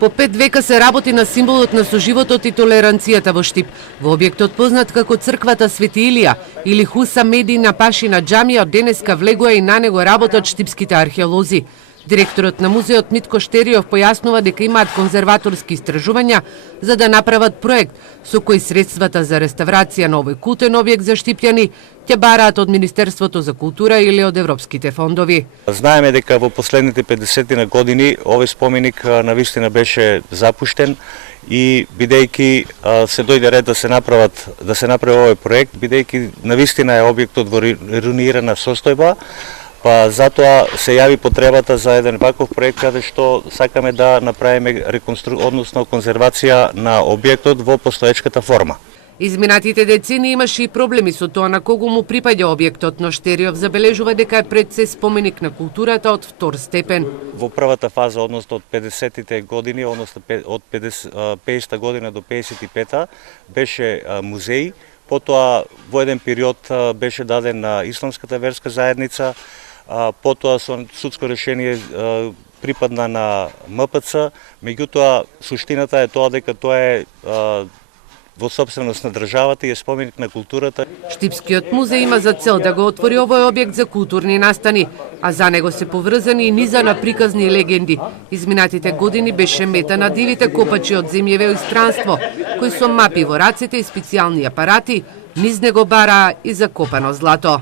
По 5 века се работи на символот на соживотот и толеранцијата во Штип. Во објектот познат како црквата Свети Илија или Хуса Медина Пашина џамија, од денеска влегува и на него работат штипските археолози. Директорот на музеот Митко Штериов појаснува дека имаат конзерваторски истражувања за да направат проект со кој средствата за реставрација на овој култен објект за штипјани ќе бараат од Министерството за култура или од европските фондови. Знаеме дека во последните 50 години овој споменик навистина беше запуштен и бидејќи се дојде ред да се направи овој проект, бидејќи навистина е објектот во руинирана состојба, па затоа се јави потребата за еден ваков проект каде што сакаме да направиме односно конзервација на објектот во постоечката форма. Изминатите децени имаше и проблеми со тоа на кого му припаѓа објектот, но Штериов забележува дека е пред се споменик на културата од втор степен. Во првата фаза, односно од 50-тите години, односно од 50-та година до 55-та, беше музеј, потоа во еден период беше даден на исламската верска заедница, потоа со судско решение припадна на МПЦ, меѓутоа суштината е тоа дека тоа е во собственост на државата и е споменик на културата. Штипскиот музеј има за цел да го отвори овој објект за културни настани, а за него се поврзани и низа на приказни и легенди. Изминатите години беше мета на дивите копачи од земјеве и странство, кои со мапи во раците и специјални апарати низ него бараа и закопано злато.